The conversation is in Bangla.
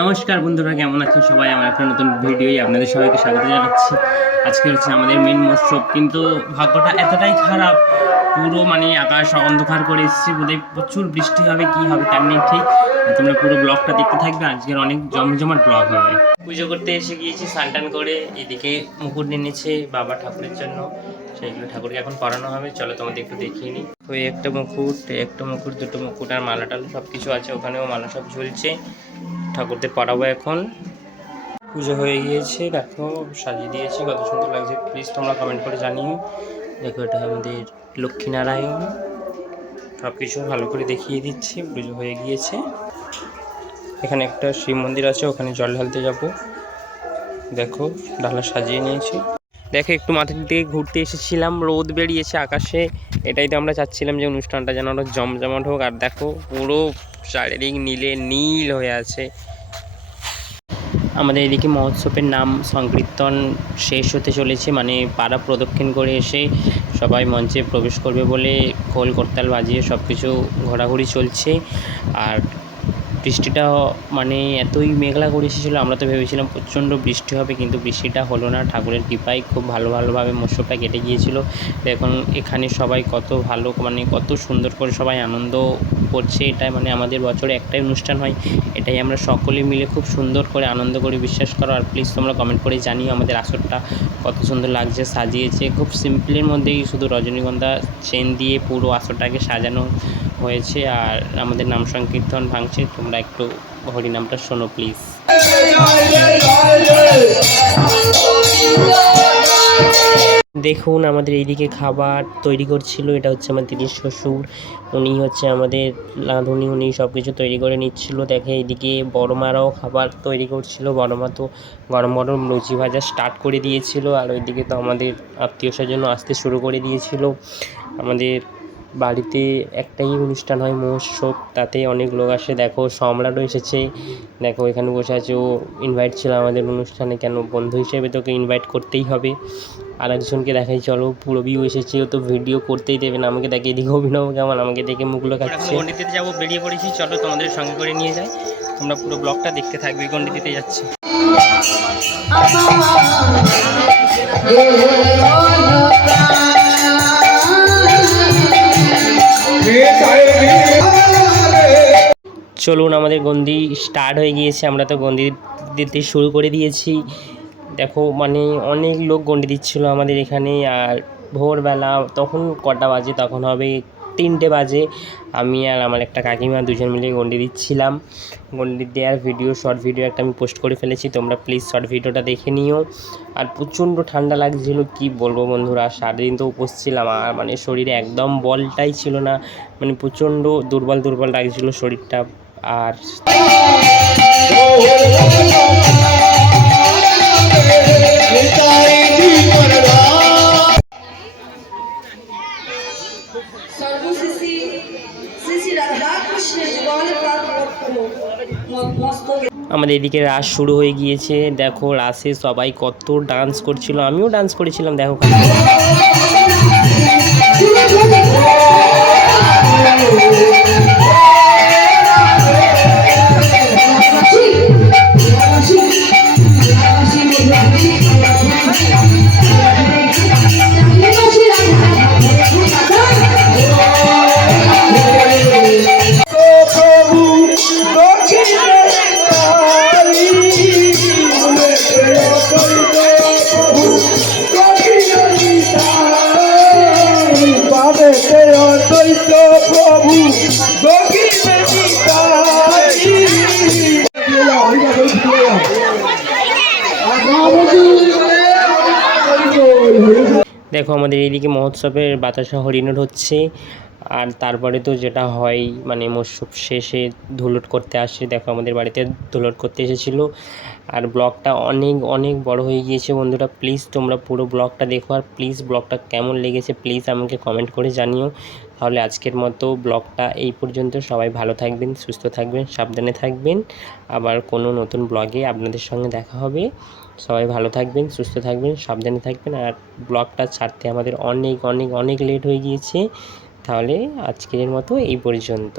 নমস্কার বন্ধুরা, কেমন আছেন সবাই? আমার একটা নতুন ভিডিওই আপনাদের সবাইকে স্বাগত জানাচ্ছি। আজকে হচ্ছে আমাদের মেন মৎসব কিন্তু ভাগ্যটা এতটাই খারাপ। পুরো মানে আকাশ অন্ধকার করে এসেছে বোধহয় প্রচুর বৃষ্টি হবে, কি হবে তার নেই ঠিক। তোমরা পুরো ব্লগটা দেখতে থাকবে, আজকের অনেক জমজমাট ব্লগ হবে। পুজো করতে এসে গিয়েছি, স্নান করে এদিকে মুকুট নিয়েছে বাবা ঠাকুরের জন্য। সেইগুলো ঠাকুরকে এখন পড়ানো হবে। চলো তোমাদের একটু দেখিয়ে নিই। ওই একটা মুকুট একটা মুকুট, দুটো মুকুট আর মালা টালা সব কিছু আছে, ওখানেও মালা সব ঝুলছে। ঠাকুরদের পড়াবো এখন। পুজো হয়ে গিয়েছে, দেখো, সাজিয়ে দিয়েছি, কত সুন্দর লাগছে। প্লিজ তোমরা কমেন্ট করে জানিও। দেখো, এটা আমাদের লক্ষ্মীনারায়ণ। সব কিছু ভালো করে দেখিয়ে দিচ্ছি, পুজো হয়ে গিয়েছে। এখানে একটা শিব মন্দির আছে, ওখানে জল ঢালতে যাব। দেখো, ডালা সাজিয়ে নিয়েছি। দেখো, একটু মাথার দিকে ঘুরতে এসেছিলাম, রোদ বেরিয়েছে আকাশে। এটাই তো আমরা চাচ্ছিলাম যে অনুষ্ঠানটা যেন আরও জমজমাট হোক। আর দেখো, পুরো চারিদিক নীলে, নীল হয়ে আছে। আমাদের এদিকে মহোৎসবের নাম সংকীর্তন শেষ হতে চলেছে মানে পাড়া প্রদক্ষিণ করে এসে সবাই মঞ্চে প্রবেশ করবে বলে খোল করতাল বাজিয়ে সব কিছু ঘোরাঘুরি চলছে। আর বৃষ্টিটা মানে এতই মেঘলা করে এসেছিল, আমরা তো ভেবেছিলাম প্রচণ্ড বৃষ্টি হবে, কিন্তু বৃষ্টিটা হলো না। ঠাকুরের কৃপায় খুব ভালো ভালোভাবে মৎস্যটা কেটে গিয়েছিল। এখন এখানে সবাই কত ভালো মানে কত সুন্দর করে সবাই আনন্দ করছে। এটাই মানে আমাদের বছরে একটাই অনুষ্ঠান হয়। এটাই আমরা সকলে মিলে খুব সুন্দর করে আনন্দ করি বিশ্বাস করো। আর প্লিজ তোমরা কমেন্ট করে জানিও আমাদের আসরটা কত সুন্দর লাগছে, সাজিয়েছে। খুব সিম্পলের মধ্যেই শুধু রজনীগন্ধা চেন দিয়ে পুরো আসরটাকে সাজানো হয়েছে। আর আমাদের নাম সংকীর্তন ভাঙছে, তোমরা একটু হরিনামটা শোনো প্লিজ দেখুন, আমাদের এইদিকে খাবার তৈরি করছিল, এটা হচ্ছে আমার দিদির শ্বশুর। উনি হচ্ছে আমাদের রাঁধুনি, উনি সব কিছু তৈরি করে নিচ্ছিল। দেখে এইদিকে বড় মারাও খাবার তৈরি করছিল। বড় মা তো গরম গরম লুচি ভাজা স্টার্ট করে দিয়েছিল, আর ওইদিকে তো আমাদের আত্মীয় স্বজন আসতে শুরু করে দিয়েছিল। আমাদের বাড়িতে একটাই অনুষ্ঠান হয় মহোৎসব তাতে অনেক লোক আসে দেখো সম্রাটও এসেছে দেখো এখানে বসে আছে ও ইনভাইট ছিল আমাদের অনুষ্ঠানে কেন বন্ধু হিসেবে তোকে ইনভাইট করতেই হবে আর একজনকে দেখাই চলো পুরবিও এসেছে ও তো ভিডিও করতেই দেবে না আমাকে দেখে এদিকে অভিনব কেমন আমাকে দেখে মুখগুলো কাটছে গন্ডিতে যাব বেরিয়ে পড়েছি চলো তোমাদের সঙ্গে করে নিয়ে যাই তোমরা পুরো ব্লগটা দেখতে থাকবে গন্ডিতে যাচ্ছি চলুন, আমাদের গন্ডি স্টার্ট হয়ে গিয়েছে। আমরা তো গন্ডি দিতে শুরু করে দিয়েছি। দেখো মানে অনেক লোক গন্ডি দিচ্ছিল আমাদের এখানে। আর ভোরবেলা তখন কটা বাজে, তখন হবে তিনটে বাজে। আমি আর আমার একটা কাকিমা দুজন মিলে গন্ডি দিচ্ছিলাম। গন্ডি দেওয়ার ভিডিও শর্ট ভিডিও একটা আমি পোস্ট করে ফেলেছি। তোমরা প্লিজ শর্ট ভিডিওটা দেখে নিও। আর প্রচণ্ড ঠান্ডা লাগছিল, কি বলব বন্ধুরা? সারাদিন তো উপোস ছিলাম, আর মানে শরীরে একদম বলটাই ছিল না। মানে প্রচণ্ড দুর্বল দুর্বল লাগছিল শরীরটা। আর আমাদের এদিকে রাস শুরু হয়ে গিয়েছে। দেখো রাসে সবাই কত ডান্স করছিল। আমিও ডান্স করেছিলাম দেখো দেখো আমাদের এইদিকে মহোৎসবের বাতাসা হরিণের হচ্ছে। আর তারপরে তো যেটা হয় মানে মৎসব শেষে ধুলোট করতে আসে। দেখো আমাদের বাড়িতে ধুলোট করতে এসেছিল। আর ব্লগটা অনেক অনেক বড় হয়ে গিয়েছে বন্ধুরা। প্লিজ তোমরা পুরো ব্লগটা দেখো আর প্লিজ ব্লগটা কেমন লেগেছে প্লিজ আমাকে কমেন্ট করে জানিও। তাহলে আজকের মতো ব্লগটা এই পর্যন্ত। সবাই ভালো থাকবেন, সুস্থ থাকবেন, সাবধানে থাকবেন। আবার কোনো নতুন ব্লগে আপনাদের সঙ্গে দেখা হবে। সবাই ভালো থাকবেন, সুস্থ থাকবেন, সাবধানে থাকবেন। আর ব্লগটা ছাড়তে আমাদের অনেক অনেক অনেক লেট হয়ে গিয়েছে। তাহলে আজকের মতো এই পর্যন্ত।